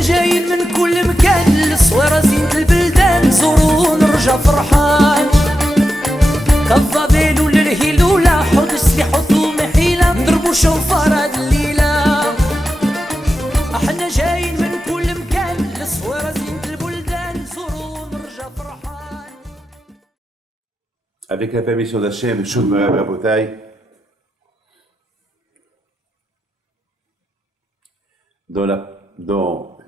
احنا جايين من كل مكان، الصويرة زينة البلدان، زورو ونرجع فرحان. كالضبيل وللهيل ولا حوض السلاح وثوم حيلة، نضربو شوفار هاد الليلة. احنا جايين من كل مكان، الصويرة زينة البلدان، زورو ونرجع فرحان. Avec la permission d'Hachem, Shud Merav Rabotai, dans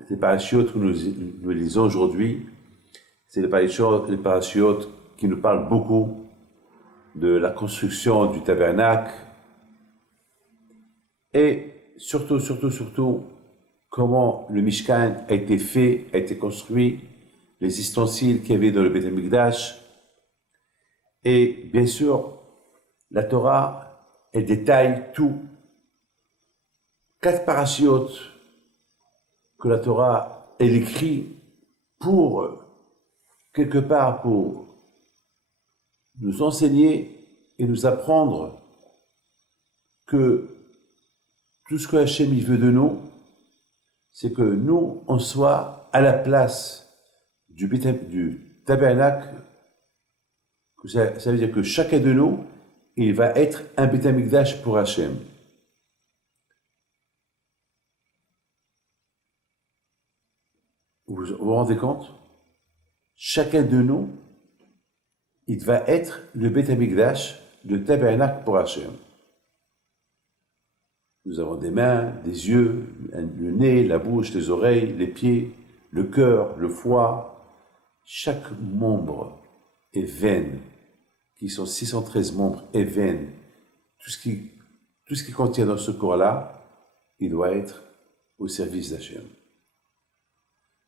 les parachutes que nous lisons aujourd'hui, c'est les parachutes qui nous parlent beaucoup de la construction du tabernacle et surtout, comment le Mishkan a été fait, a été construit, les ustensiles qu'il y avait dans le Beth Amikdash. Et bien sûr, la Torah, elle détaille tout. 4 parachutes que la Torah, elle écrit pour, quelque part, pour nous enseigner et nous apprendre que tout ce que Hachem il veut de nous, c'est que nous, on soit à la place du tabernacle. Ça veut dire que chacun de nous, il va être un Beth Amikdash pour Hachem. Vous vous rendez compte? Chacun de nous, il va être le Beth Amikdash, le tabernacle pour Hachem. Nous avons des mains, des yeux, le nez, la bouche, les oreilles, les pieds, le cœur, le foie. Chaque membre est veine, qui sont 613 membres et veines. Tout ce qui contient dans ce corps-là, il doit être au service d'Hachem.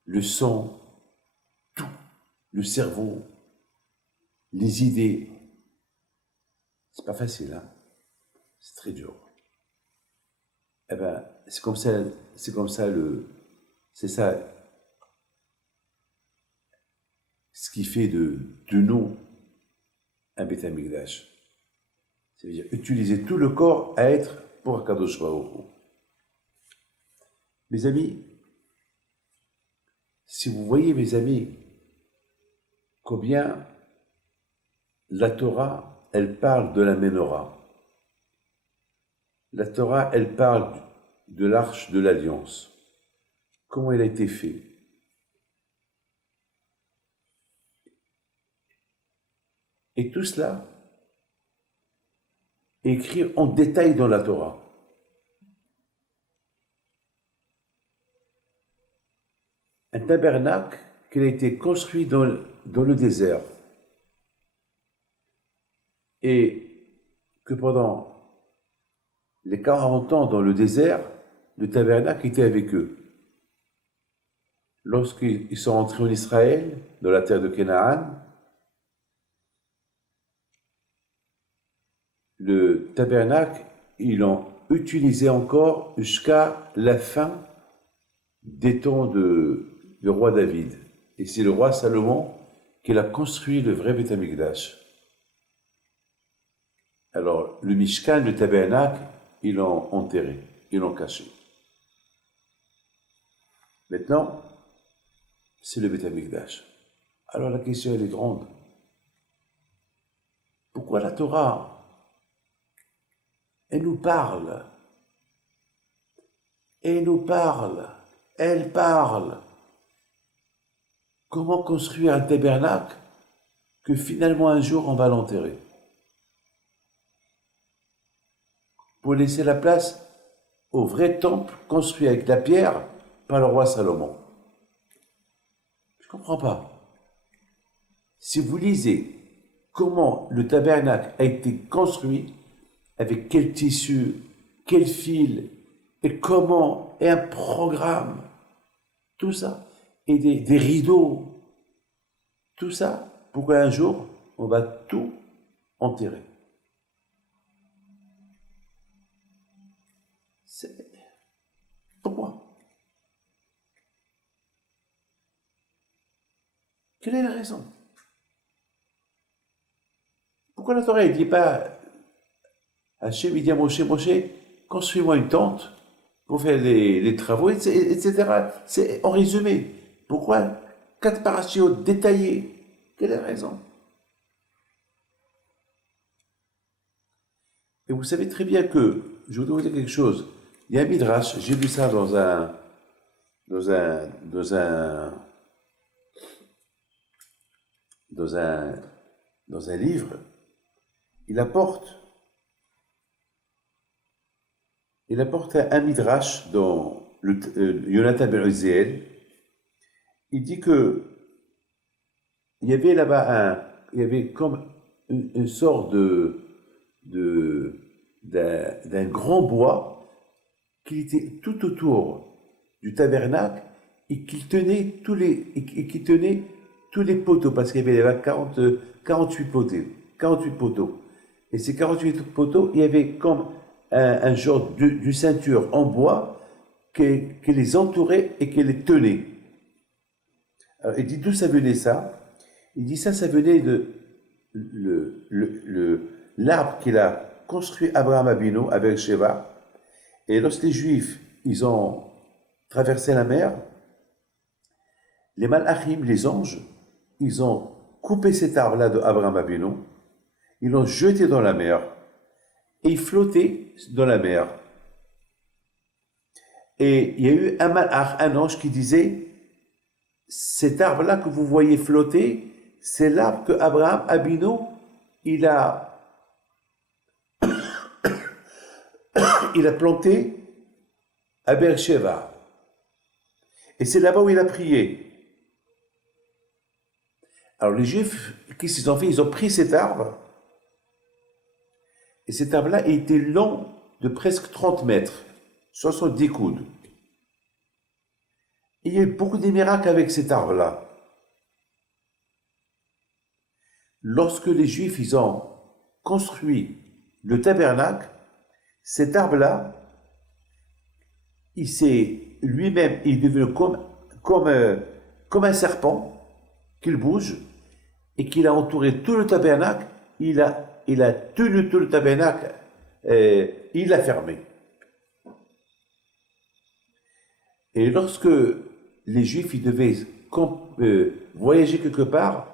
Le sang, tout, le cerveau, les idées, c'est pas facile, hein? C'est très dur. Eh ben, c'est ça ce qui fait de nous un Beth Amikdash. C'est-à-dire utiliser tout le corps à être pour Akadosh Baruch Hu. Mes amis, si vous voyez, mes amis, combien la Torah, elle parle de la Ménorah. La Torah, elle parle de l'arche de l'Alliance. Comment elle a été faite. Et tout cela est écrit en détail dans la Torah. Un tabernacle qui a été construit dans le désert et que pendant les 40 ans dans le désert, le tabernacle était avec eux. Lorsqu'ils sont entrés en Israël, dans la terre de Canaan, le tabernacle, ils l'ont utilisé encore jusqu'à la fin des temps du roi David. Et c'est le roi Salomon qui a construit le vrai Beth Amikdash. Alors, le Mishkan, le tabernacle, ils l'ont enterré, ils l'ont caché. Maintenant, c'est le Beth Amikdash. Alors la question, elle est grande. Pourquoi la Torah, elle nous parle, elle parle. Comment construire un tabernacle que finalement un jour on va l'enterrer? Pour laisser la place au vrai temple construit avec la pierre par le roi Salomon. Je ne comprends pas. Si vous lisez comment le tabernacle a été construit, avec quel tissu, quel fil, et comment, et un programme, tout ça, et des rideaux, tout ça, pour qu'un jour, on va tout enterrer. Pourquoi? Quelle est la raison? Pourquoi la Torah ne dit pas, Hachem, il dit à Moshe, construis-moi une tente, pour faire les travaux, etc. C'est en résumé. Pourquoi 4 parachutes détaillés? Quelle est la raison? Et vous savez très bien que, je voudrais vous dire quelque chose, il y a un midrash, j'ai lu ça dans un, dans un, dans un, dans un livre, il apporte un midrash dans Yonatan ben Uziel. Il dit que il y avait là-bas il y avait comme une sorte d'un grand bois qui était tout autour du tabernacle et qui tenait tous les poteaux, parce qu'il y avait là-bas 48 poteaux, 48 poteaux. Et ces 48 poteaux, il y avait comme un genre de ceinture en bois qui les entourait et qui les tenait. Alors, il dit d'où ça venait ça? Il dit ça venait de l'arbre qu'il a construit Abraham Abino avec Sheva. Et lorsque les Juifs, ils ont traversé la mer, les Malachim, les anges, ils ont coupé cet arbre-là de Abraham Abino, ils l'ont jeté dans la mer, et il flottait dans la mer. Et il y a eu un malach, un ange qui disait, cet arbre-là que vous voyez flotter, c'est l'arbre que Abraham Abino, il a planté à Beersheba. Et c'est là-bas où il a prié. Alors les Juifs, qu'est-ce qu'ils ont fait? Ils ont pris cet arbre, et cet arbre-là était long de presque 30 mètres, 70 coudes. Et il y a eu beaucoup de miracles avec cet arbre-là. Lorsque les Juifs, ils ont construit le tabernacle, cet arbre-là, il s'est lui-même, il est devenu comme un serpent qu'il bouge et qu'il a entouré tout le tabernacle. Il a tenu tout le tabernacle et il l'a fermé. Et lorsque les Juifs ils devaient voyager quelque part,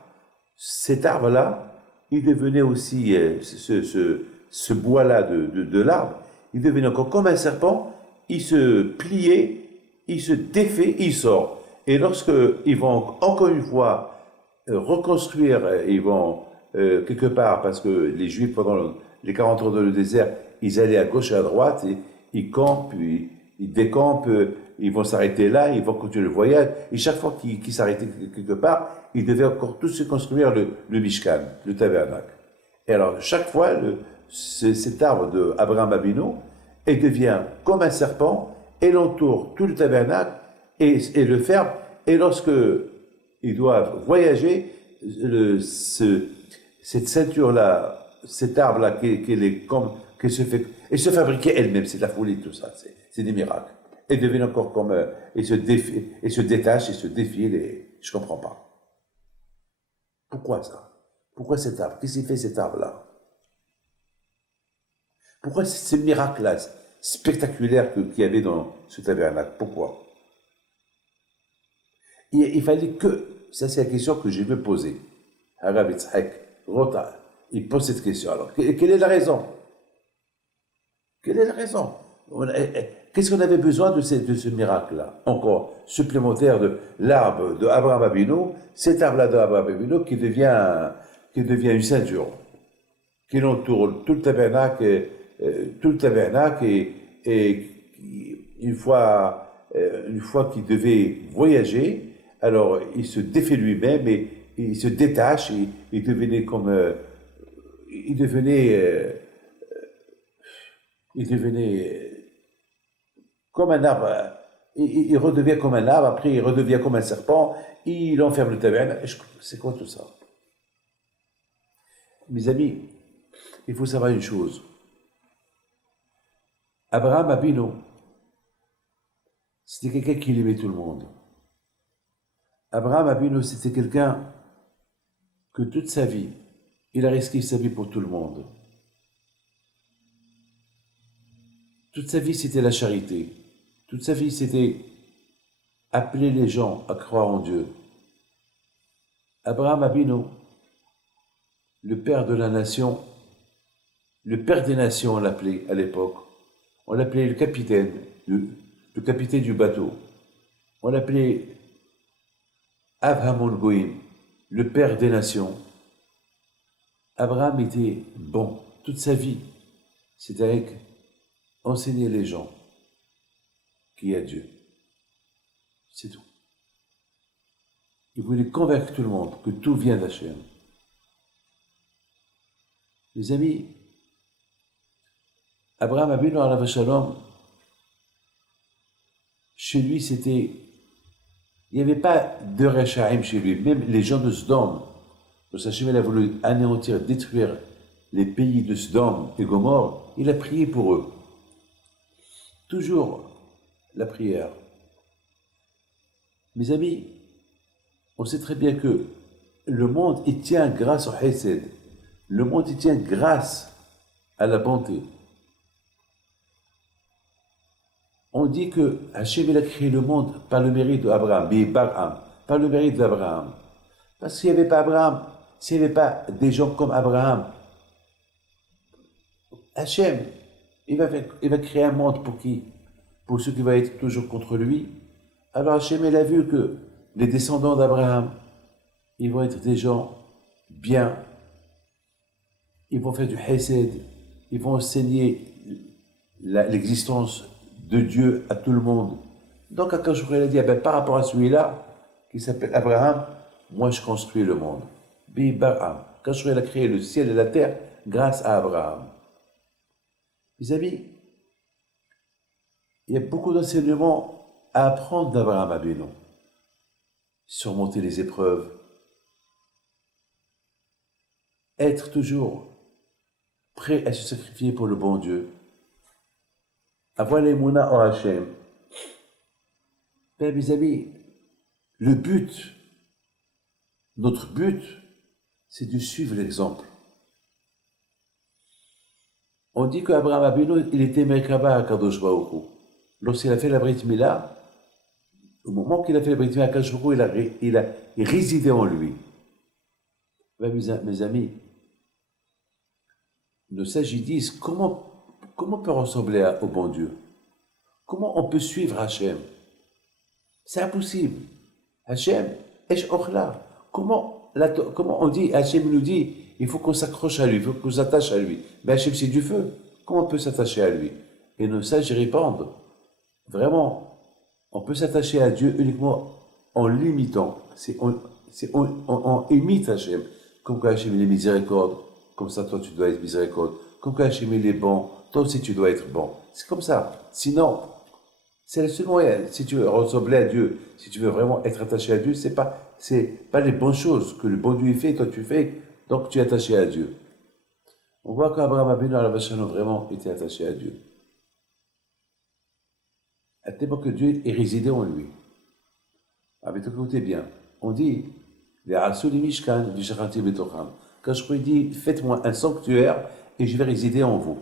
cet arbre-là, il devenait aussi, ce bois-là de l'arbre, il devenait encore comme un serpent, il se pliait, il se défait, il sort. Et lorsqu'ils vont encore une fois reconstruire, ils vont quelque part, parce que les Juifs, pendant les 40 ans dans le désert, ils allaient à gauche et à droite, et ils campent, ils décampent, ils vont s'arrêter là, ils vont continuer le voyage, et chaque fois qu'ils s'arrêtaient quelque part, ils devaient encore tous se construire le Mishkan, le tabernacle. Et alors, chaque fois, cet arbre d'Abraham Abino, il devient comme un serpent, et l'entoure tout le tabernacle, et le ferme, et lorsque ils doivent voyager, cette ceinture-là, cet arbre-là, qui se fabriquait elle-même, c'est de la folie tout ça, c'est des miracles. Et devient encore comme, et se détache, et se défile, je ne comprends pas. Pourquoi ça? Pourquoi cet arbre? Qu'est-ce qu'il fait cet arbre-là? Pourquoi ce miracle-là, spectaculaire qu'il y avait dans ce tabernacle? Pourquoi? Il fallait que, ça c'est la question que je veux poser. Harav Yitzhak Rota, il pose cette question. Alors, quelle est la raison? Quelle est la raison? Qu'est-ce qu'on avait besoin de ce miracle-là? Encore supplémentaire de l'arbre d'Abraham Abino, cet arbre-là d'Abraham Abino qui devient une ceinture, qui l'entoure tout le tabernacle, et une fois qu'il devait voyager, alors il se défait lui-même et il se détache, et il devenait comme un arbre, il redevient comme un arbre, après il redevient comme un serpent, il enferme le tabernacle. C'est quoi tout ça? Mes amis, il faut savoir une chose. Abraham Abino, c'était quelqu'un qui aimait tout le monde. Abraham Abino, c'était quelqu'un que toute sa vie, il a risqué sa vie pour tout le monde. Toute sa vie, c'était la charité. Toute sa vie, c'était appeler les gens à croire en Dieu. Abraham Abino, le père de la nation, le père des nations, on l'appelait à l'époque. On l'appelait le capitaine, le capitaine du bateau. On l'appelait Avraham Goïm, le père des nations. Abraham était bon toute sa vie. C'était avec enseigner les gens qu'il y a Dieu. C'est tout. Il voulait convaincre tout le monde que tout vient d'Hachem. Les amis, Abraham Abinu alav shalom, chez lui c'était, il n'y avait pas de Rechaim chez lui, même les gens de Sodome. Lorsque Hachem a voulu anéantir, détruire les pays de Sodome et Gomorre, il a prié pour eux. Toujours la prière. Mes amis, on sait très bien que le monde il tient grâce au Hesed. Le monde il tient grâce à la bonté. On dit que Hachem il a créé le monde par le mérite d'Abraham, par le mérite d'Abraham. Parce qu'il n'y avait pas Abraham, s'il n'y avait pas des gens comme Abraham, Hachem, il va créer un monde pour qui? Pour ceux qui vont être toujours contre lui. Alors Hachem, il a vu que les descendants d'Abraham, ils vont être des gens bien, ils vont faire du Hesed, ils vont enseigner l'existence de Dieu à tout le monde. Donc Akash il a dit, par rapport à celui-là, qui s'appelle Abraham, moi je construis le monde. Bi-Barham. Akash il a créé le ciel et la terre grâce à Abraham. Mes amis, il y a beaucoup d'enseignements à apprendre d'Abraham Abinu. Surmonter les épreuves, être toujours prêt à se sacrifier pour le bon Dieu, avoir les mouna en Hachem. Ben, mes amis, le but, notre but, c'est de suivre l'exemple. On dit qu'Abraham Abinu, il était Mekaba à Kadosh Baruch Hu. Lorsqu'il a fait la Brit Mila, au moment qu'il a fait la Brit Mila à Kadosh Baruch Hu, il résidait en lui. Ben, mes amis, nos sages disent comment on peut ressembler au bon Dieu? Comment on peut suivre Hachem? C'est impossible. Hachem, Esh Ochla. Comment on dit, Hachem nous dit, il faut qu'on s'accroche à lui, il faut qu'on s'attache à lui. Mais Hachem, c'est du feu. Comment on peut s'attacher à lui? Et nos sages répondent, vraiment, on peut s'attacher à Dieu uniquement en l'imitant. On imite Hachem. Comme quand Hachem il est miséricorde, comme ça toi tu dois être miséricorde. Comme quand Hachem il est bon, toi aussi tu dois être bon. C'est comme ça. Sinon, c'est le seul moyen. Si tu veux ressembler à Dieu, si tu veux vraiment être attaché à Dieu, c'est pas les bonnes choses que le bon Dieu fait, toi tu fais, donc tu es attaché à Dieu. On voit qu'Abraham Abinu alav shalom vraiment était attaché à Dieu. À tel point que Dieu est résidé en lui. Ah, mais écoutez bien, on dit, quand je dis, faites-moi un sanctuaire et je vais résider en vous.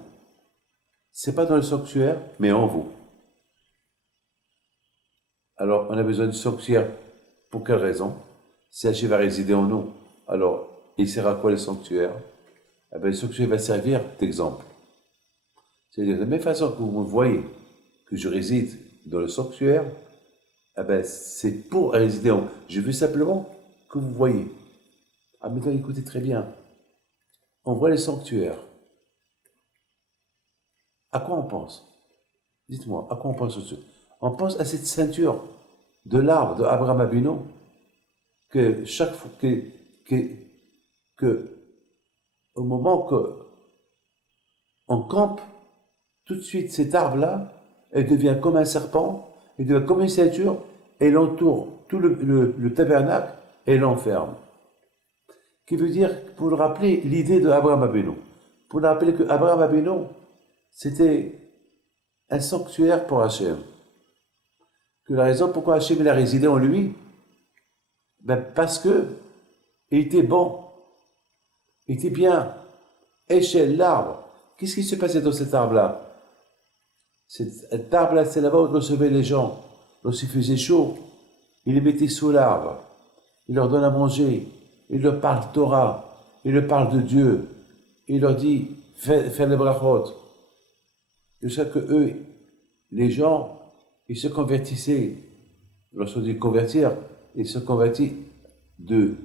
C'est pas dans le sanctuaire, mais en vous. Alors, on a besoin de sanctuaire pour quelle raison? Si Hachem va résider en nous, alors il sert à quoi le sanctuaire? Eh bien, le sanctuaire va servir d'exemple. C'est-à-dire, de la même façon que vous me voyez que je réside dans le sanctuaire, eh bien, c'est pour résider en vous. Je veux simplement que vous voyez. Ah, maintenant, écoutez très bien. On voit les sanctuaires. À quoi on pense? Dites-moi, à quoi on pense au-dessus? On pense à cette ceinture de l'arbre de Abraham Abinu que chaque fois que au moment qu'on campe, tout de suite cet arbre-là, il devient comme un serpent, il devient comme une ceinture, et il entoure tout le tabernacle et l'enferme. Qui veut dire, pour le rappeler, l'idée de Abraham Abinu. Pour le rappeler que Abraham Abinu, c'était un sanctuaire pour Hachem. Que la raison pourquoi Hachem a résidé en lui, ben parce que il était bon, il était bien. Échelle, l'arbre. Qu'est-ce qui se passait dans cet arbre-là? Cet arbre-là, c'est là-bas où il recevait les gens. Lorsqu'il faisait chaud, il les mettait sous l'arbre. Il leur donne à manger. Il leur parle Torah. Il leur parle de Dieu. Il leur dit, fais les brachot. Jusqu'à que eux, les gens, ils se convertissaient. Lorsqu'on dit convertir, ils se convertissent de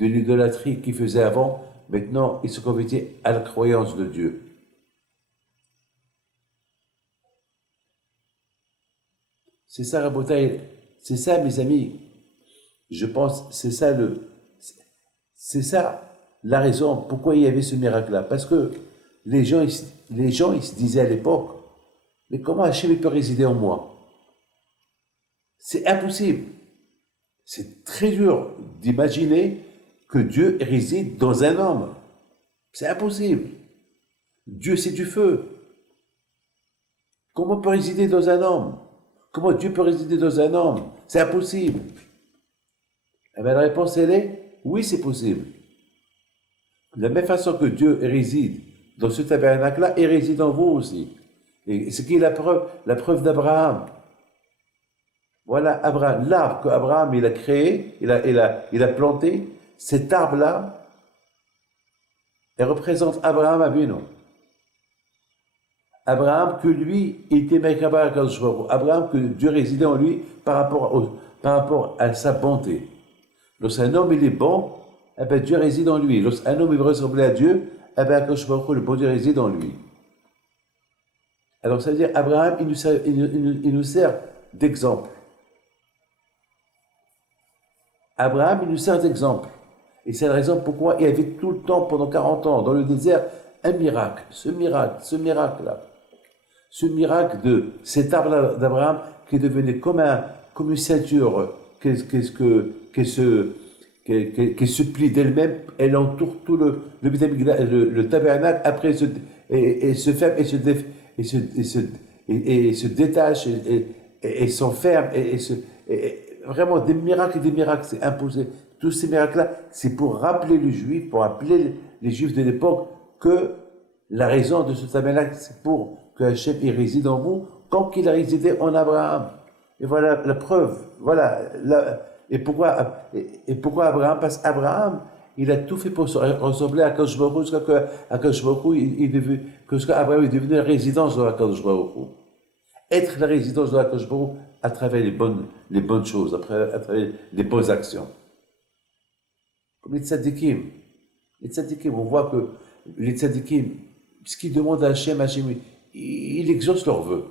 l'idolâtrie qu'ils faisaient avant. Maintenant, ils se convertissent à la croyance de Dieu. C'est ça, Rabotaï, c'est ça, mes amis. Je pense, c'est ça la raison pourquoi il y avait ce miracle-là. Parce que les gens, ils se disaient à l'époque, mais comment Hachem peut résider en moi? C'est impossible. C'est très dur d'imaginer que Dieu réside dans un homme. C'est impossible. Dieu, c'est du feu. Comment peut résider dans un homme? Comment Dieu peut résider dans un homme? C'est impossible. Eh bien, la réponse, elle est, oui, c'est possible. De la même façon que Dieu réside dans ce tabernacle-là, il réside en vous aussi. Et ce qui est la preuve d'Abraham. Voilà, Abraham, l'arbre qu'Abraham il a créé, il a planté, cet arbre-là, il représente Abraham Avinu. Abraham que lui, il était Mekaba Akadosh Baruch Hu. Abraham que Dieu résidait en lui par rapport à sa bonté. Lorsqu'un homme il est bon, eh ben Dieu réside en lui. Lorsqu'un homme il veut ressembler à Dieu, eh ben Akadosh Baruch Hu, le bon Dieu réside en lui. Alors ça veut dire Abraham, il nous sert d'exemple. Abraham, il nous sert d'exemple. Et c'est la raison pourquoi il y avait tout le temps, pendant 40 ans, dans le désert, un miracle. Ce miracle-là. Ce miracle de cet arbre d'Abraham qui devenait comme une ceinture qui se plie d'elle-même. Elle entoure tout le tabernacle. Après, elle se ferme et se détache et s'enferme. Vraiment, des miracles, c'est imposé. Tous ces miracles-là, c'est pour rappeler les Juifs, pour rappeler les Juifs de l'époque que la raison de ce tabernacle, c'est pour que Hachem il réside en vous, comme qu'il a résidé en Abraham. Et voilà la preuve. Voilà. Et pourquoi Abraham? Parce qu'Abraham, il a tout fait pour ressembler à Akadosh Baruch Hu, jusqu'à Akadosh Baruch Hu, Abraham est devenu la résidence de Akadosh Baruch Hu. Être la résidence de Akadosh Baruch Hu à travers les bonnes choses, à travers les bonnes actions. Comme les tzadikim. Les tzadikim, on voit que les tzadikim, ce qu'ils demandent à Hachem, il exauce leurs vœux.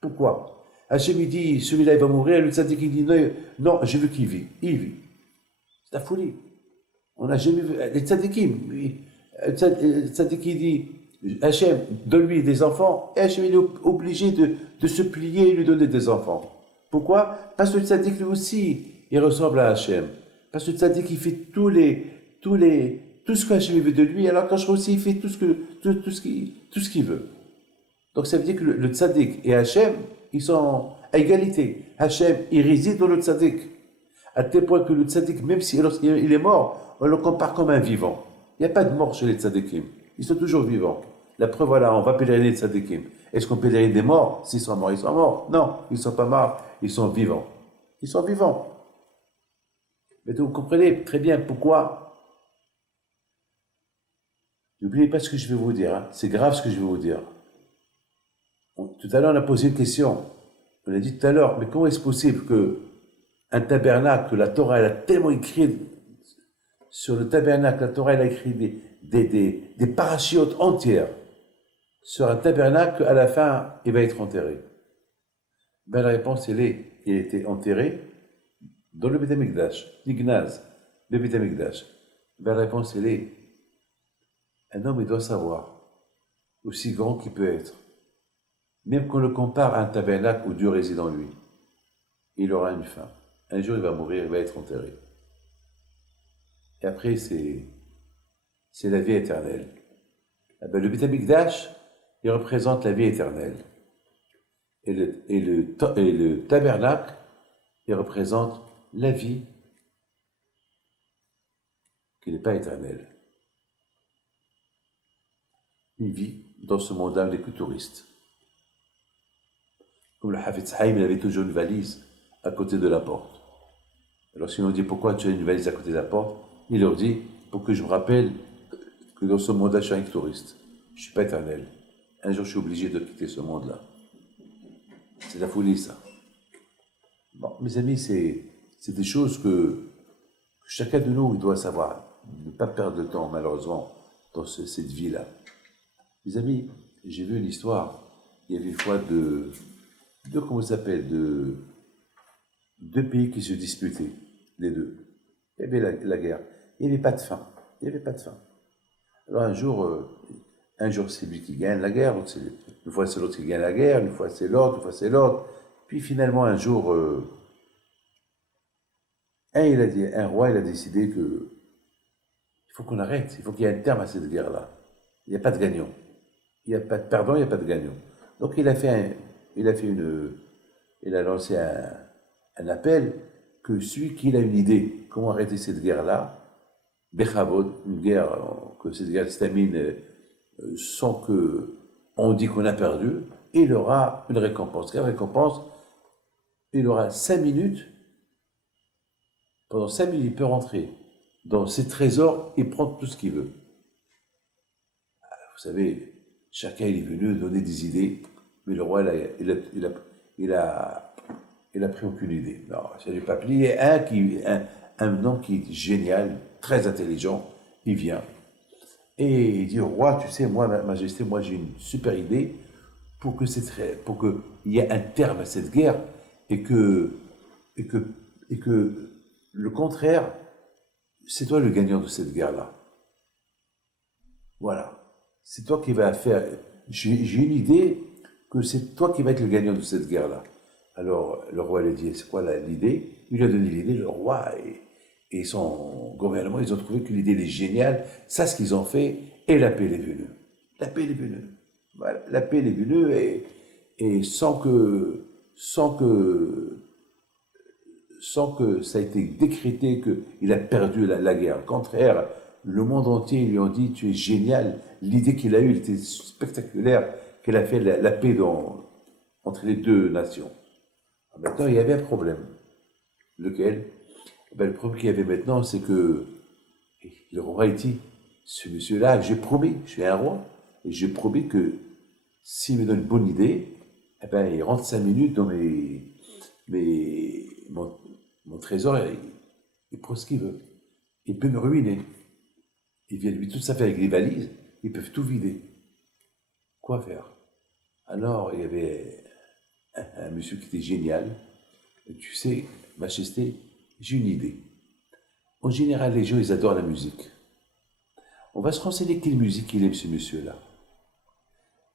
Pourquoi? Hachem, il dit, celui-là, il va mourir, le tzadik, il dit, non, je veux qu'il vive. Il vit. C'est la folie. On n'a jamais vu, les tzadikim, le tzadik, il dit, Hachem, donne-lui des enfants, et Hachem, il est obligé de se plier et lui donner des enfants. Pourquoi? Parce que le tzaddik, lui aussi, il ressemble à Hachem. Parce que le tzaddik, il fait tout ce que Hachem veut de lui, alors quand je aussi, il fait tout ce qu'il veut. Donc ça veut dire que le tzaddik et Hachem, ils sont à égalité. Hachem, il réside dans le tzaddik. À tel point que le tzaddik, même s'il est mort, on le compare comme un vivant. Il n'y a pas de mort chez les tzaddikim. Ils sont toujours vivants. La preuve, voilà, on va pèleriner les tzaddikim. Est-ce qu'on pèlerine des morts? S'ils sont morts, ils sont morts. Non, ils ne sont pas morts, ils sont vivants. Ils sont vivants. Mais vous comprenez très bien pourquoi. N'oubliez pas ce que je vais vous dire. Hein. C'est grave ce que je vais vous dire. Tout à l'heure, on a posé une question. On a dit tout à l'heure, mais comment est-ce possible qu'un tabernacle, que la Torah, elle a tellement écrit sur le tabernacle, la Torah, elle a écrit des parachiotes entières sur un tabernacle, qu'à la fin, il va être enterré. Ben, la réponse, il a été enterré dans le Beth Amikdash, Nignaz, le Beth Amikdash. Ben, la réponse, un homme, il doit savoir, aussi grand qu'il peut être, même qu'on le compare à un tabernacle où Dieu réside en lui, il aura une fin. Un jour, il va mourir, il va être enterré. Et après, c'est la vie éternelle. Eh ben, le Beth Amikdash, il représente la vie éternelle. Et le tabernacle, il représente la vie qui n'est pas éternelle. Une vie dans ce monde-là, les plus touristes. Comme le Hafez Haïm, il avait toujours une valise à côté de la porte. Alors si on dit pourquoi tu as une valise à côté de la porte, il leur dit pour que je me rappelle que dans ce monde-là, je suis un touriste. Je ne suis pas éternel. Un jour, je suis obligé de quitter ce monde-là. C'est la folie, ça. Bon, mes amis, c'est des choses que chacun de nous doit savoir. Ne pas perdre de temps, malheureusement, dans cette vie-là. Mes amis, j'ai vu une histoire. Il y avait une fois comment ça s'appelle, deux pays qui se disputaient, les deux. Il y avait la guerre. Il n'y avait pas de fin. Il n'y avait pas de fin. Alors un jour c'est lui qui gagne la guerre, une fois c'est l'autre qui gagne la guerre, une fois c'est l'autre, une fois c'est l'autre. Puis finalement un jour, un roi il a décidé que il faut qu'on arrête, il faut qu'il y ait un terme à cette guerre-là. Il n'y a pas de gagnant. Il n'y a pas de perdant, il n'y a pas de gagnant. Donc il a lancé un appel que celui qui a une idée, comment arrêter cette guerre-là, Bechavod, une guerre, que cette guerre se termine sans que on dit qu'on a perdu, il aura une récompense. Quelle récompense? Il aura 5 minutes, pendant 5 minutes, il peut rentrer dans ses trésors et prendre tout ce qu'il veut. Vous savez, chacun est venu donner des idées, mais le roi, il a pris aucune idée. Non, ça ne lui a pas plu. Il y a un homme qui est génial, très intelligent, il vient. Et il dit au roi, tu sais, moi, ma majesté, moi j'ai une super idée pour qu'il y ait un terme à cette guerre et que le contraire, c'est toi le gagnant de cette guerre-là. Voilà. C'est toi qui vas faire. J'ai une idée que c'est toi qui vas être le gagnant de cette guerre-là. Alors le roi lui a dit, c'est quoi l'idée? Il lui a donné l'idée, le roi et son gouvernement, ils ont trouvé que l'idée est géniale. Ça, ce qu'ils ont fait, et la paix est venue. La paix est venue. Voilà. La paix est venue et sans que ça a été décrété qu'il a perdu la guerre. Au contraire, le monde entier lui a dit, tu es génial. L'idée qu'il a eue, elle était spectaculaire, qu'elle a fait la paix entre les deux nations. Maintenant, il y avait un problème. Lequel? Le problème qu'il y avait maintenant, c'est que le roi dit, ce monsieur-là, j'ai promis, je suis un roi, et j'ai promis que s'il me donne une bonne idée, il rentre 5 minutes dans mon trésor, il prend ce qu'il veut. Il peut me ruiner. Il vient lui tout ça fait avec les valises, ils peuvent tout vider. Quoi faire? Alors, il y avait un monsieur qui était génial. Et tu sais, majesté, j'ai une idée. En général, les gens, ils adorent la musique. On va se renseigner quelle musique il aime, ce monsieur-là.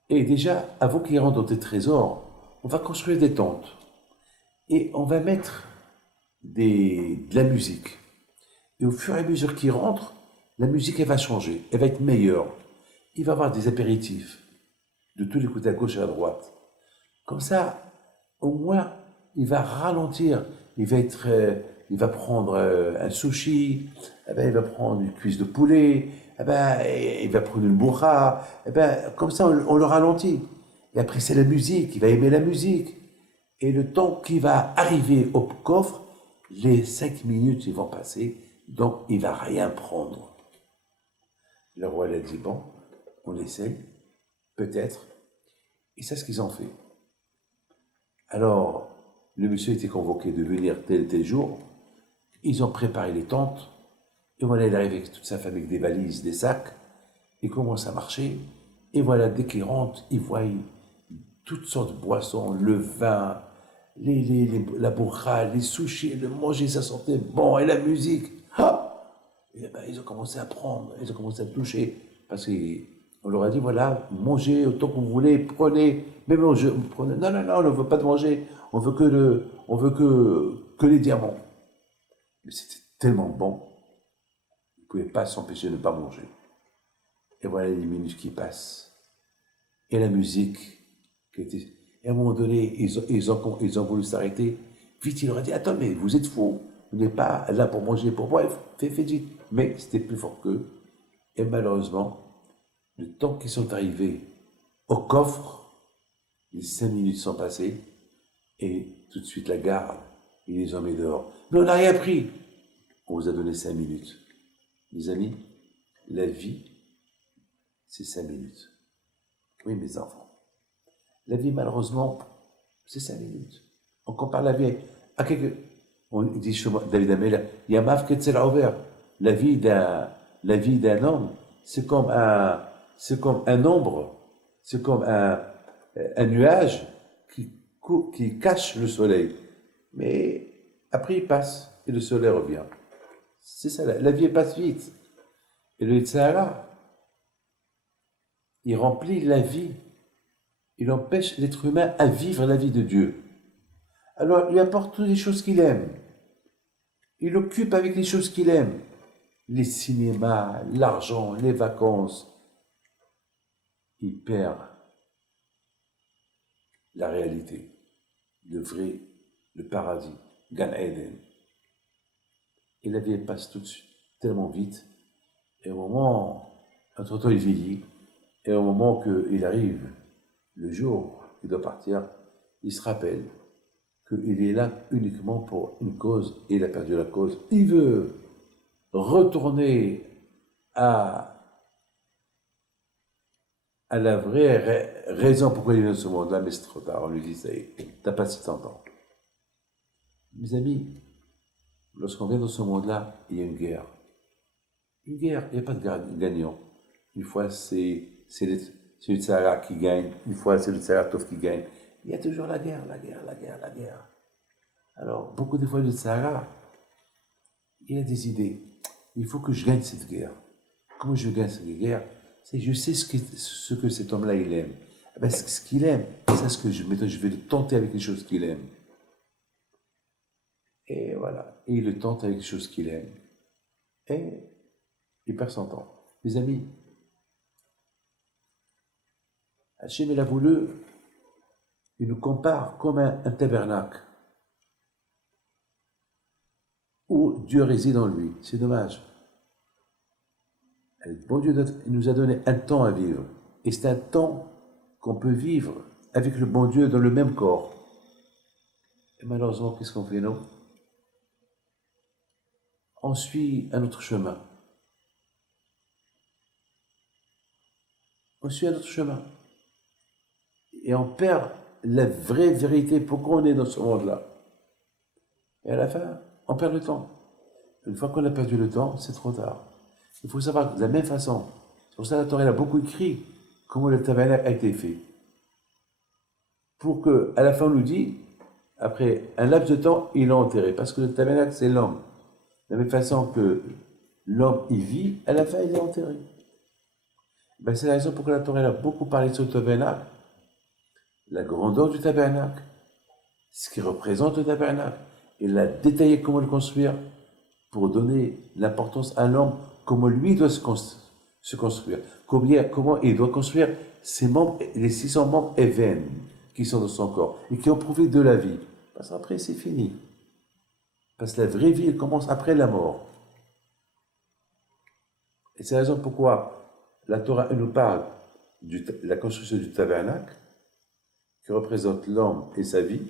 Et déjà, avant qu'il rentre dans tes trésors, on va construire des tentes. Et on va mettre de la musique. Et au fur et à mesure qu'il rentre, la musique, elle va changer. Elle va être meilleure. Il va y avoir des apéritifs de tous les côtés, à gauche et à droite. Comme ça, au moins, il va ralentir. Il va prendre un sushi, il va prendre une cuisse de poulet, il va prendre une bourra. Comme ça, on le ralentit. Et après, c'est la musique. Il va aimer la musique. Et le temps qu'il va arriver au coffre, les 5 minutes, ils vont passer. Donc, il ne va rien prendre. Le roi a dit, bon, on essaie, peut-être. Et c'est ce qu'ils ont fait. Alors, le monsieur était convoqué de venir tel jour. Ils ont préparé les tentes. Et voilà, il arrive avec toute sa famille, avec des valises, des sacs. Il commence à marcher. Et voilà, dès qu'il rentre, il voit toutes sortes de boissons, le vin, la bourra, les sushis, le manger, ça sentait bon. Et la musique. Et ils ont commencé à prendre, ils ont commencé à toucher. Parce qu'on leur a dit, voilà, mangez autant que vous voulez, prenez. Mais prenez. Non, on ne veut pas de manger. On veut que les diamants. Mais c'était tellement bon, ils ne pouvaient pas s'empêcher de ne pas manger. Et voilà les minutes qui passent. Et la musique, et à un moment donné, ils ont voulu s'arrêter. Vite, il leur a dit, attends, mais vous êtes fous. Vous n'êtes pas là pour manger pour moi, faites vite. Mais c'était plus fort qu'eux. Et malheureusement, le temps qu'ils sont arrivés au coffre, les 5 minutes sont passées, Et tout de suite, la garde, ils les ont mis dehors. Mais on n'a rien pris. On vous a donné 5 minutes. Mes amis, la vie, c'est 5 minutes. Oui, mes enfants. La vie, malheureusement, c'est 5 minutes. On compare la vie à quelque... On dit chez moi, David Amel, il y a maf ketzel over. La vie d'un homme, c'est comme un ombre, c'est comme un nuage qui cache le soleil. Mais après, il passe et le soleil revient. C'est ça, la vie passe vite. Et le Yitzhara, il remplit la vie. Il empêche l'être humain à vivre la vie de Dieu. Alors, il lui apporte toutes les choses qu'il aime. Il l'occupe avec les choses qu'il aime. Les cinémas, l'argent, les vacances. Il perd la réalité, le vrai, le paradis, Gan Eden. Et la vie passe tout de suite, tellement vite. Et au moment, entre-temps, il vieillit. Et au moment qu'il arrive, le jour qu'il doit partir, il se rappelle qu'il est là uniquement pour une cause, et il a perdu la cause. Il veut retourner à la vraie raison pourquoi il est dans ce monde-là, mais c'est trop tard. On lui dit, ça y est, t'as passé ton temps. Mes amis, lorsqu'on vient dans ce monde-là, il y a une guerre. Une guerre, il n'y a pas de gagnant. Une fois, c'est le Tzara qui gagne, une fois, c'est le Tzara Tov qui gagne. Il y a toujours la guerre. Alors, beaucoup de fois, le Tzara, il a des idées. Il faut que je gagne cette guerre. Comment je gagne cette guerre? C'est je sais ce que cet homme-là, il aime. Eh bien, ce qu'il aime, c'est ce que je vais le tenter avec les choses qu'il aime. Et voilà. Et il le tente avec les choses qu'il aime. Et il perd son temps. Mes amis, Hachem, il a voulu, il nous compare comme un tabernacle où Dieu réside en lui. C'est dommage. Le bon Dieu nous a donné un temps à vivre. Et c'est un temps qu'on peut vivre avec le bon Dieu dans le même corps. Et malheureusement, qu'est-ce qu'on fait, nous? On suit un autre chemin. On suit un autre chemin. Et on perd la vraie vérité. Pourquoi on est dans ce monde-là? Et à la fin, on perd le temps. Une fois qu'on a perdu le temps, c'est trop tard. Il faut savoir de la même façon. C'est pour ça que la Torah a beaucoup écrit comment le tabernacle a été fait. Pour qu'à la fin on nous dit, après un laps de temps, il l'a enterré. Parce que le tabernacle, c'est l'homme. De la même façon que l'homme y vit, à la fin, il est enterré. Ben, c'est la raison pour laquelle la Torah a beaucoup parlé de ce tabernacle. La grandeur du tabernacle, ce qui représente le tabernacle. Il a détaillé comment le construire pour donner l'importance à l'homme, comment lui doit se construire, comment il doit construire ses membres, les 600 membres événements qui sont dans son corps et qui ont prouvé de la vie. Parce qu'après, c'est fini. Parce que la vraie vie, elle commence après la mort. Et c'est la raison pourquoi la Torah nous parle de la construction du tabernacle, qui représente l'homme et sa vie,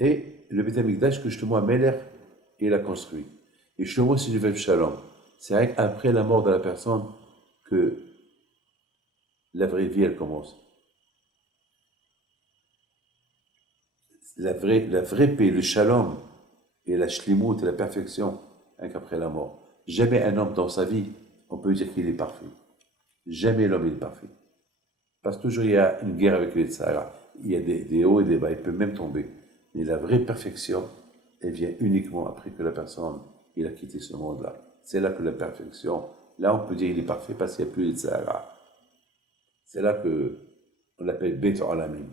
et le Beth Amikdash que Shlomo Ameler, il a construit. Et Shlomo, c'est du Vev Shalom. C'est vrai qu'après la mort de la personne que la vraie vie, elle commence. La vraie paix, le Shalom, et la Shlimut, et la perfection, qu'après la mort. Jamais un homme dans sa vie, on peut dire qu'il est parfait. Jamais l'homme est parfait. Parce que toujours il y a une guerre avec les Tzara. Il y a des hauts et des bas, il peut même tomber. Mais la vraie perfection, elle vient uniquement après que la personne il a quitté ce monde-là. C'est là que la perfection, là on peut dire qu'il est parfait parce qu'il n'y a plus de Tzara. C'est là qu'on l'appelle Bet Olamim.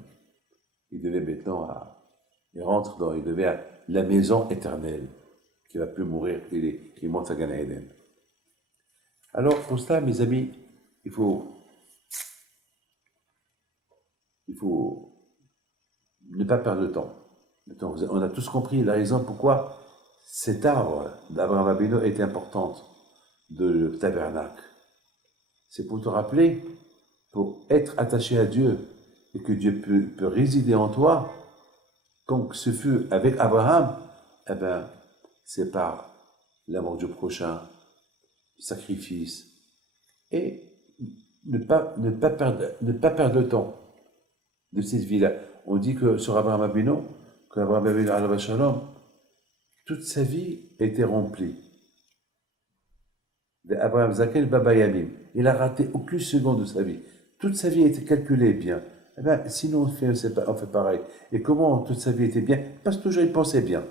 Il devait maintenant, il devait la maison éternelle, qui ne va plus mourir, il monte à Gan Eden. Alors pour cela, mes amis, il faut ne pas perdre de temps. On a tous compris la raison pourquoi cet arbre d'Abraham Avinu est importante de le tabernacle. C'est pour te rappeler, pour être attaché à Dieu et que Dieu peut résider en toi, Quand ce fut avec Abraham, eh ben, c'est par l'amour du prochain, le sacrifice, et ne pas perdre le temps de cette vie-là. On dit que sur Abraham Avinu, qu'Abraham Avinu, alayhi shalom, toute sa vie était remplie. Abraham Zaken Baba Yamim. Il a raté aucune seconde de sa vie. Toute sa vie était calculée bien. Eh ben, sinon, on fait pareil. Et comment toute sa vie était bien? Parce que toujours il pensait bien.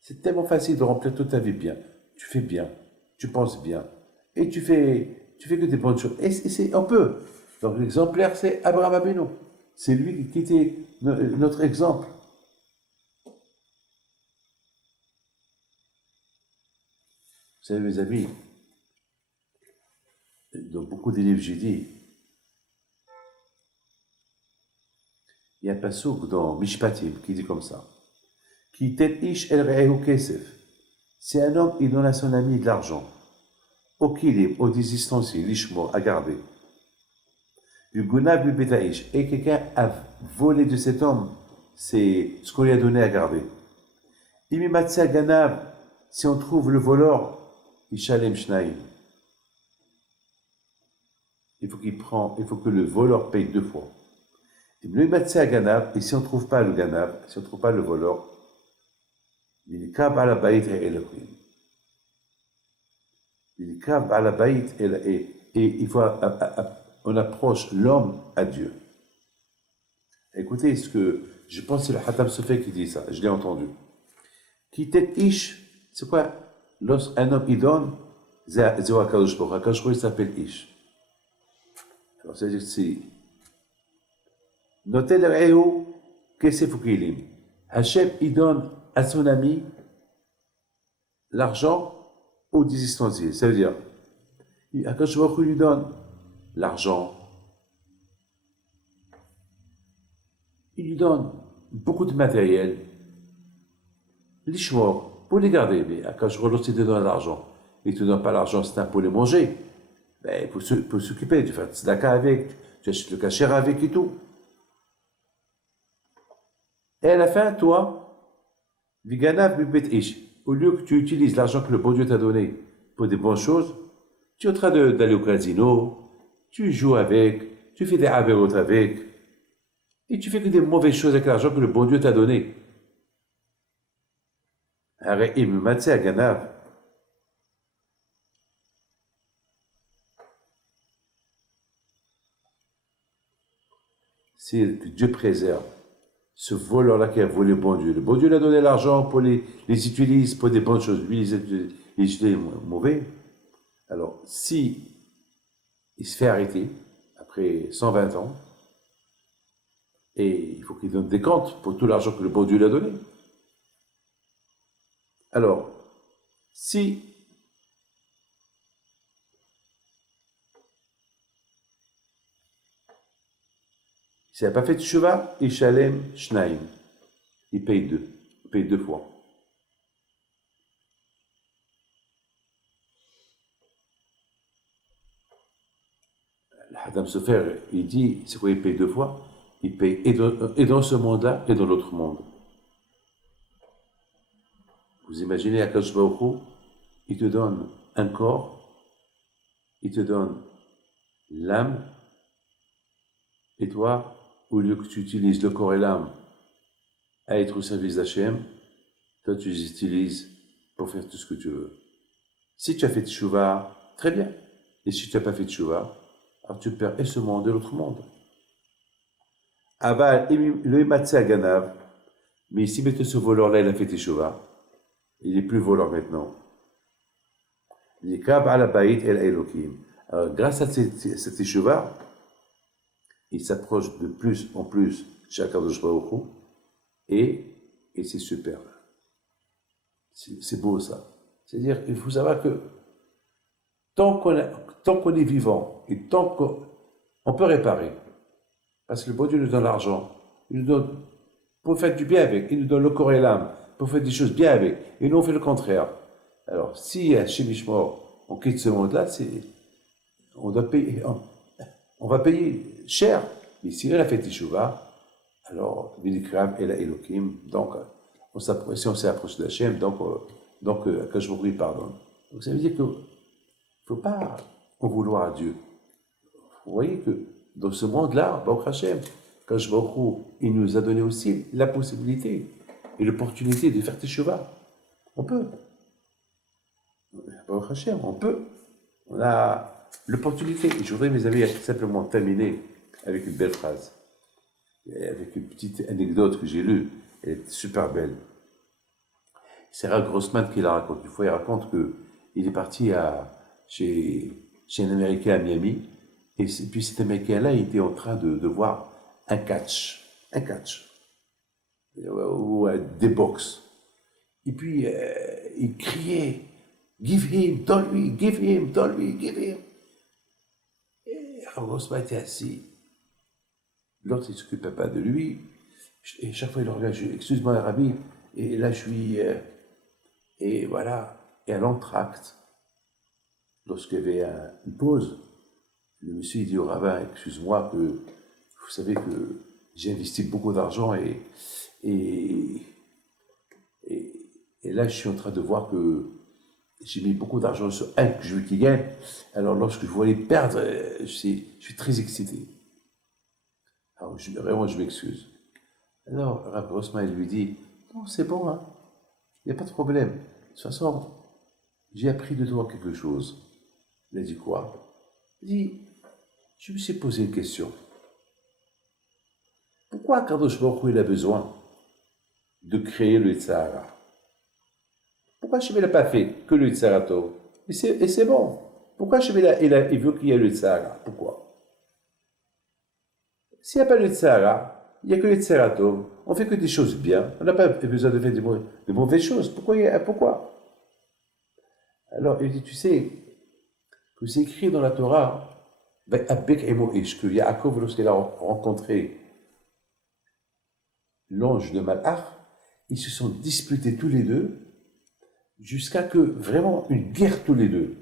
C'est tellement facile de remplir toute ta vie bien. Tu fais bien, tu penses bien, et tu fais que des bonnes choses. Et on peut. Donc l'exemplaire, c'est Abraham Avinu. C'est lui qui était notre exemple. Vous savez, mes amis, dans beaucoup des livres, j'ai dit, il y a un passouk dans Mishpatim qui dit comme ça. Ki tet ish el re'ehu kesef. Si un homme, il donne à son ami de l'argent, au kilim, au distancié, l'ishmo, à garder, du gunab du betaïch, et quelqu'un a volé de cet homme, c'est ce qu'on lui a donné à garder. Imimatsa ganav, si on trouve le voleur, ishalem shnaim. Il faut que le voleur paye 2 fois. Imimatsa ganav, et si on ne trouve pas le ganav, si on ne trouve pas le voleur, il cave à la baït et Elohim. Il cave à la baït et il faut, on approche l'homme à Dieu. Écoutez ce que, je pense que c'est le Hatam Sofé qui dit ça, je l'ai entendu. Kitet ish, c'est quoi? Lorsqu'un homme il donne, Zéwa Kadosh Baruch Hu, il s'appelle ish. Alors ça veut dire que c'est Notel Re'eu, Kesef Ukilim. Hachem il donne à son ami l'argent au distancié. Ça veut dire, Akash Baruch Hu lui donne l'argent, il lui donne beaucoup de matériel, l'ishmor, pour les garder. Mais Akash Baruch Hu te donne l'argent, il ne te donne pas l'argent, c'est pour les manger. Ben, pour s'occuper, tu fais tzedaka avec, tu achètes le kasher avec et tout. Et à la fin, toi, au lieu que tu utilises l'argent que le bon Dieu t'a donné pour des bonnes choses, tu es en train d'aller au casino, tu joues avec, tu fais des avérotes avec, et tu fais que des mauvaises choses avec l'argent que le bon Dieu t'a donné. C'est que Dieu préserve ce voleur-là qui a volé le bon Dieu. Le bon Dieu lui a donné l'argent pour les utilise pour des bonnes choses. Lui, il utilise mauvais. Alors, si il se fait arrêter après 120 ans, et il faut qu'il donne des comptes pour tout l'argent que le bon Dieu lui a donné. Alors, si s'il n'a pas fait de teshuvah, il shalem shnaim. Il paye 2. Il paye 2 fois. Le Hatam Sofer, il dit, c'est quoi il paye 2 fois? Il paye et dans ce monde-là et dans l'autre monde. Vous imaginez Akadosh Baruch Hu, il te donne un corps, il te donne l'âme, et toi, au lieu que tu utilises le corps et l'âme à être au service d'Hachem, toi tu les utilises pour faire tout ce que tu veux. Si tu as fait teshuvah, très bien. Et si tu n'as pas fait teshuvah, alors tu perds et ce monde et l'autre monde. Aval, le Imatse Ganav, mais si maintenant ce voleur-là, il a fait teshuvah, il n'est plus voleur maintenant. Il est Kab ala Baït el Elohim. Alors, grâce à cette teshuvah, il s'approche de plus en plus chez Akadosh Baruch Hu, et c'est super. C'est beau ça. C'est-à-dire, il faut savoir que tant qu'on est vivant et tant qu'on peut réparer, parce que le bon Dieu nous donne l'argent, il nous donne pour faire du bien avec, il nous donne le corps et l'âme pour faire des choses bien avec, et nous on fait le contraire. Alors, si chez Mishmor, on quitte ce monde-là, on doit payer, on va payer cher. Mais si on a fait teshuvah, Alors, Vilikram et la Elohim, donc, si on s'est approché d'Hachem, donc Akash Baruch Hu pardonne. Donc, ça veut dire qu'il ne faut pas en vouloir à Dieu. Vous voyez que dans ce monde-là, Baruch Hashem, Akash Baruch Hu, il nous a donné aussi la possibilité et l'opportunité de faire Teshuvah. On peut. Baruch Hashem, on peut. On a l'opportunité. Je voudrais, mes amis, simplement terminer avec une belle phrase. Avec une petite anecdote que j'ai lue, elle est super belle. C'est Ralph Grossman qui la raconte. Une fois, il raconte qu'il est parti chez un Américain à Miami, et puis cet Américain-là, il était en train de voir un catch, ou des box. Et puis, il criait, « Give him, donne-lui, give him, donne-lui, give him ». Et Ralph Grossman était assis. L'autre, il ne s'occupait pas de lui. Et chaque fois, il le regarde, excuse-moi, Rabbi, et là, je suis... et voilà. Et à l'entracte, lorsqu'il y avait une pause, le monsieur, il dit au rabbin, excuse-moi, que vous savez que j'ai investi beaucoup d'argent et là, je suis en train de voir que j'ai mis beaucoup d'argent sur un que je veux qu'il gagne. Alors, lorsque je vois les perdre, je suis très excité. Alors, vraiment, je m'excuse. Alors, Rav Grossman, il lui dit, non, c'est bon, hein. Il n'y a pas de problème. De toute façon, j'ai appris de toi quelque chose. Il a dit quoi? Il dit, je me suis posé une question. Pourquoi Kadosh Baruch Hu, il a besoin de créer le Yitzhara? Pourquoi Hashem n'a pas fait que le Yitzhara Tov? Et c'est bon. Pourquoi Hashem il veut qu'il y ait le Yitzhara? Pourquoi? S'il n'y a pas le Yitzhara, il n'y a que le Yitzhara Tov. On ne fait que des choses bien. On n'a pas besoin de faire de mauvaises choses. Pourquoi? Alors, il dit, tu sais, que c'est écrit dans la Torah, que Yaakov, lorsqu'il a rencontré l'ange de Malach, ils se sont disputés tous les deux, jusqu'à que vraiment une guerre tous les deux.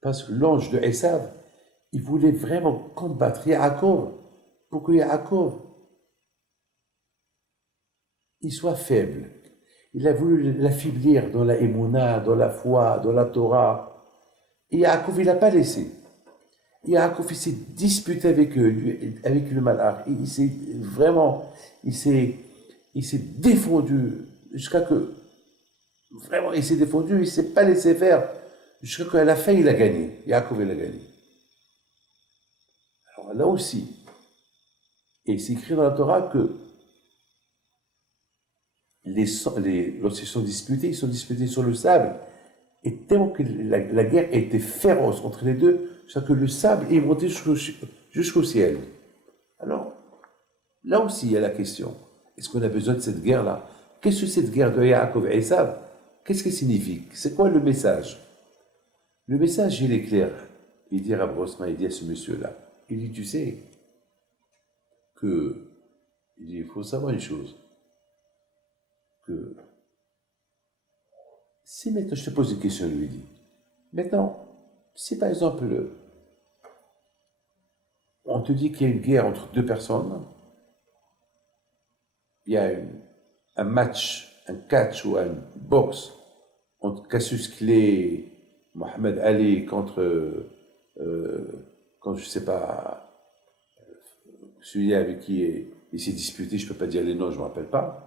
Parce que l'ange de Esav, il voulait vraiment combattre Yaakov, pour que Yaakov, il soit faible. Il a voulu l'affaiblir dans la émouna, dans la foi, dans la Torah. Et Yaakov, il n'a pas laissé. Yaakov, il s'est disputé avec le malach. Il s'est défendu jusqu'à que, vraiment, il s'est défendu, il ne s'est pas laissé faire, jusqu'à qu'à la fin, il a gagné. Yaakov, il a gagné. Alors là aussi, et c'est écrit dans la Torah que lorsqu'ils sont disputés, ils sont disputés sur le sable. Et tellement que la guerre était féroce entre les deux, c'est que le sable est monté jusqu'au ciel. Alors, là aussi, il y a la question. Est-ce qu'on a besoin de cette guerre-là? Qu'est-ce que cette guerre de Yaakov et Esav? Qu'est-ce qu'elle signifie? C'est quoi le message? Le message, il est clair. Il dit à Grossman, il dit à ce monsieur-là, il dit, tu sais, il faut savoir une chose, que si maintenant, je te pose une question, lui dit, maintenant, si par exemple, on te dit qu'il y a une guerre entre deux personnes, il y a un match, un catch ou un boxe entre Cassius Clay, Mohamed Ali contre je sais pas, celui avec qui il s'est disputé, je ne peux pas dire les noms, je ne me rappelle pas.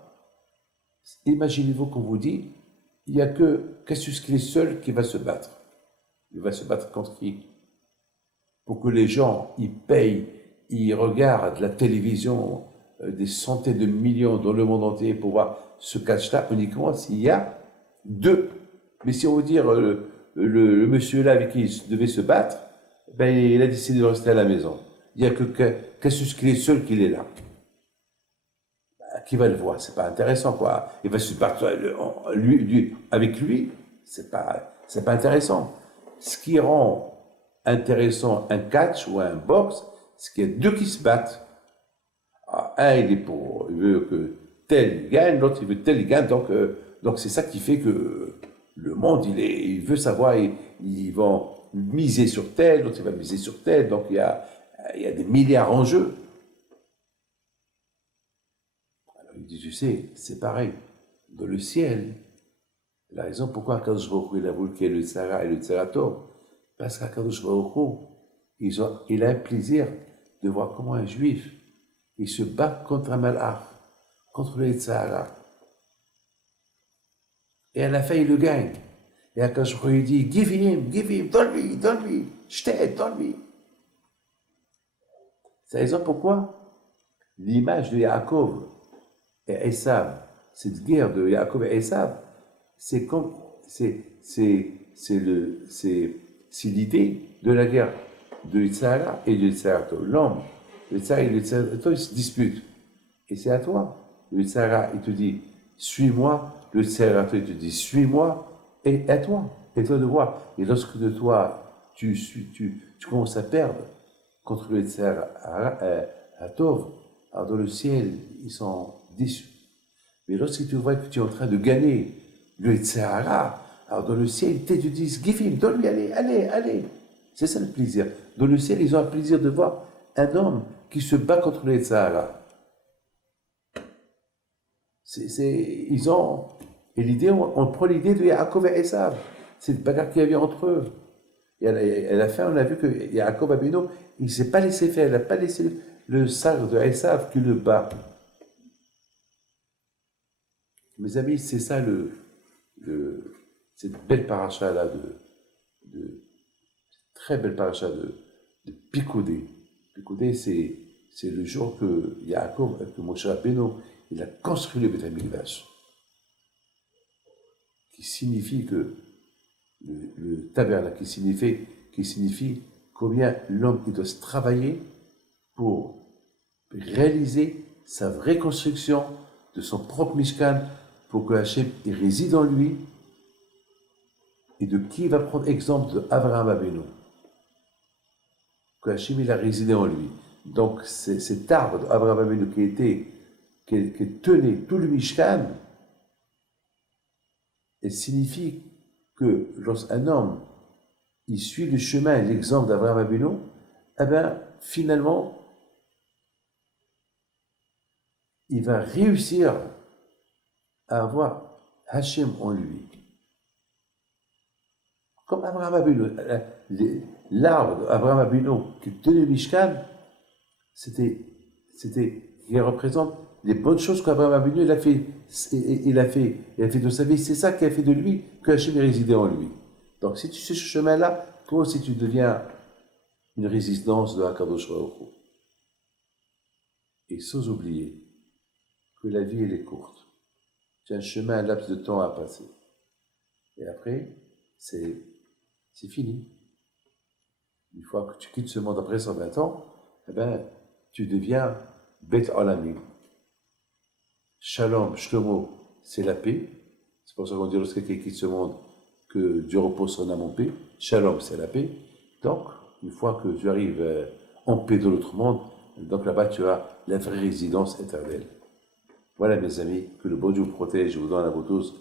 Imaginez-vous qu'on vous dit, il n'y a que Cassius Clay seul qui va se battre. Il va se battre contre qui? Pour que les gens, ils payent, ils regardent la télévision, des centaines de millions dans le monde entier pour voir ce catch-là, uniquement s'il y a deux. Mais si on veut dire le monsieur là avec qui il devait se battre, ben, il a décidé de rester à la maison. Il n'y a que Cassius Clay seul qui est là. Qui va le voir? C'est pas intéressant, quoi. Il va se battre avec lui, c'est pas intéressant. Ce qui rend intéressant un catch ou un boxe, c'est qu'il y a deux qui se battent. Alors, un, il veut que tel gagne, l'autre, il veut que tel gagne, donc c'est ça qui fait que le monde, il veut savoir, ils vont miser sur tel, l'autre, il va miser sur tel, donc il y a des milliards en jeu. Il dit, tu sais, c'est pareil. Dans le ciel, la raison pourquoi Akadosh Baruch Hu, il a voulu qu'il y ait le Tzara et le Tzaratov, parce qu'Akadosh Baruch Hu, il a un plaisir de voir comment un juif, il se bat contre un malach, contre le Tzara. Et à la fin, il le gagne. Et Akadosh Baruch Hu, il dit, give him, donne-lui, je t'aide, donne-lui. C'est la raison pourquoi l'image de Yaakov et Esav, cette guerre de Yaakov et Esav, c'est l'idée de la guerre de Tzara et de Tzarato. L'homme, le Tzara et le Tzarato, ils se disputent. Et c'est à toi. Le Tzara, il te dit, suis-moi. Le Tzarato, il te dit, suis-moi. Et à toi. Et toi de voir. Et lorsque de toi, tu commences à perdre contre le Tzarato, alors dans le ciel, ils sont déçus. Mais lorsque tu vois que tu es en train de gagner le Tzara, alors dans le ciel, ils te disent, give him, donne-lui, allez. C'est ça le plaisir. Dans le ciel, ils ont un plaisir de voir un homme qui se bat contre le Tzara. Et l'idée, on prend l'idée de Yaakov et Esav. C'est le bagarre qu'il y avait entre eux. Et à la fin, on a vu que Yaakov Abino, il ne s'est pas laissé faire, il n'a pas laissé le sage de Esav qui le bat. Mes amis, c'est ça cette belle paracha-là, très belle paracha de Picoudé. Picoudé, c'est le jour que Yaakov, que Moshe Rabbeinu, il a construit le Beth Amikdash. Qui signifie que le tabernacle, qui signifie combien l'homme il doit se travailler pour réaliser sa vraie construction de son propre Mishkan, pour que Hachem il réside en lui, et de qui il va prendre exemple de Avraham Avinu, que Hachem il a résidé en lui. Donc c'est cet arbre d'Avraham Avinu qui tenait tout le Mishkan, et signifie que lorsqu'un homme il suit le chemin et l'exemple d'Avraham Avinu, eh bien finalement il va réussir à avoir Hachem en lui. Comme Avraham Avinu, l'arbre d'Avraham Avinu qui tenait le Mishkan, il représente les bonnes choses qu'Avraham Avinu il a fait de sa vie. C'est ça qui a fait de lui que Hachem est résidé en lui. Donc si tu sais ce chemin-là, toi aussi tu deviens une résistance de Hakadosh Baruch Hu. Et sans oublier que la vie elle est courte. Tu as un chemin, un laps de temps à passer. Et après, c'est fini. Une fois que tu quittes ce monde après 120 ans, eh ben, tu deviens Bet Olamim. Shalom, Shlomo, c'est la paix. C'est pour ça qu'on dit lorsque quelqu'un quitte ce monde que Dieu repose son âme en paix. Shalom, c'est la paix. Donc, une fois que tu arrives en paix de l'autre monde, donc là-bas tu as la vraie résidence éternelle. Voilà mes amis, que le bon Dieu vous protège, je vous donne à vous tous.